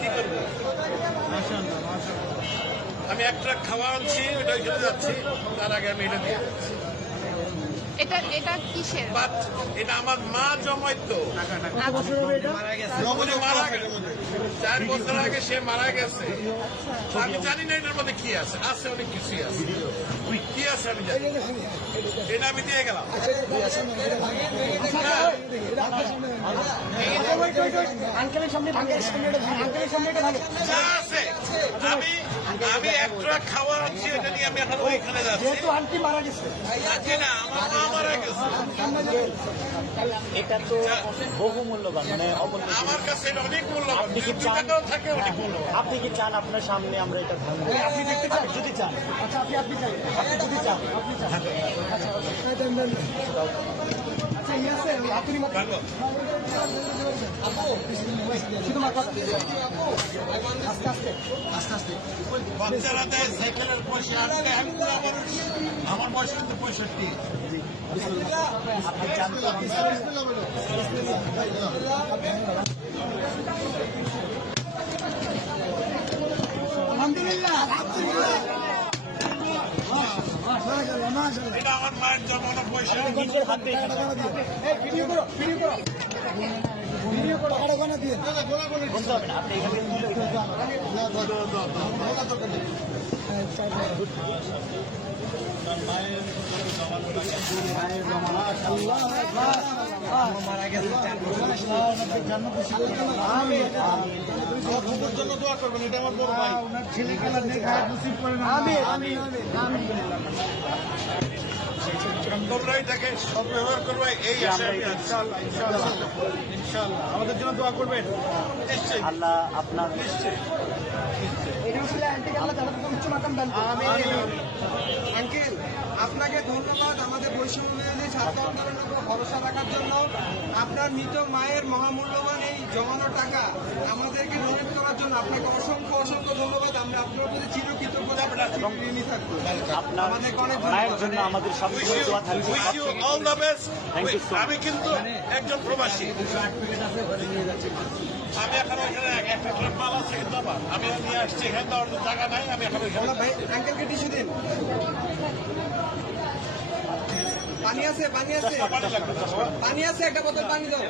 কি করবো? আমি এক ট্রাক খাওয়া আনছি, ওটা ওইখানে যাচ্ছি, তার আগে আমি এটা দিয়ে এটা কিসের? বাট এটা আমার মা জমাইতো, মারা গেছে 4 বছর আগে, সে মারা গেছে। আমি জানি না এটার মধ্যে কি আছে, আছে অনেক কিছুই আছে, কি আছে আমি জানি, এটা আমি দিয়ে গেলাম। যা আছে আমি এক ট্রাক খাওয়া আনছি, এটা নিয়ে আমি এখন ওইখানে যাচ্ছি। আন্টি মারা গেছে, না, আমার মা মারা গেছে। এটা তো বহু মূল্যবান, মানে আমার কাছে এটা অনেক মূল্যবান, 2 টাকাও থাকে অনেক মূল্যবান। আপনি কি চান আপনার সামনে আমরা এটা ভাঙবো? আপনি দেখতে চান? যদি চান, আচ্ছা আপনি চান, আপনি যদি চান, আপনি চান, আচ্ছা ইয়ে আছে আপনি ভালো। শুধু মাথা আস্তে আস্তে আস্তে আস্তে বাচ্চারা দেয় সাইকেলের পয়সা 8 টাকা, আমি বুড়া মানুষ, আমার বয়স কিন্তু 65। আপনি চান তো আপনি আলহামদুলিল্লাহ। এটা আমার মায়ের জমানো পয়সা। নিজের হাতে ভিডিও করো, ভিডিও করো, ভিডিও করো, ওখানে দিয়ে বলতে হবে না, আপনি এখানে মারা গেছে 4 বছর জন্য দোয়া করবেন, এটা আমার বড় ভাই। ওনার ছেলে খেলা দেখা নসিব করে না। আমি তোমরা এটাকে সদ্ব্যবহার করবে, এই আশায় আমি আছি। ইনশাআল্লাহ আমাদের জন্য দোয়া করবেন। নিশ্চয়ই, আল্লাহ আপনার নিশ্চয়ই। আঙ্কেল, আপনাকে ধন্যবাদ আমাদের বৈষম্য বিরোধী ছাত্র আন্দোলনের উপর ভরসা রাখার জন্য। আপনার মৃত মায়ের মহামূল্যবান এই জমানো টাকা আমাদেরকে ডোনেট করার জন্য আপনাকে অসংখ্য অসংখ্য ধন্যবাদ। আমরা আপনার প্রতি চিরকৃতজ্ঞ এবং ঋণী থাকবো। আপনার আমাদেরকে অনেক মায়ের জন্য আমাদের সব দোয়া থাকবে। Wish you all the best. Thank you so much. আমি কিন্তু একজন প্রবাসী, আমি এখন ওইখানে একটা ট্রাক মাল আছে কিন্তু আমার, আমি নিয়ে আসছি, এখানে দেওয়ার জায়গা নাই, আমি এখন ওইখানে ভাই আঙ্কেলকে টিস্যু দিন। পানি আছে, পানি আছে, পানি লাগবে। পানি আছে, একটা বোতল পানি দাও।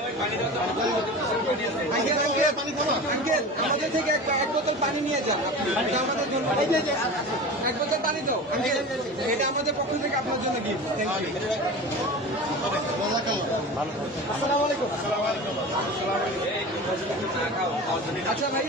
আঙ্কেল আঙ্কেল আঙ্কেল আমাদের থেকে এক বোতল পানি নিয়ে যান। এটা আমাদের জন্য, এই যে এক বোতল পানি দাও আঙ্কেল, এটা আমাদের পক্ষ থেকে আপনার জন্য গিফট। Thank you. আসসালামু আলাইকুম। আচ্ছা ভাই।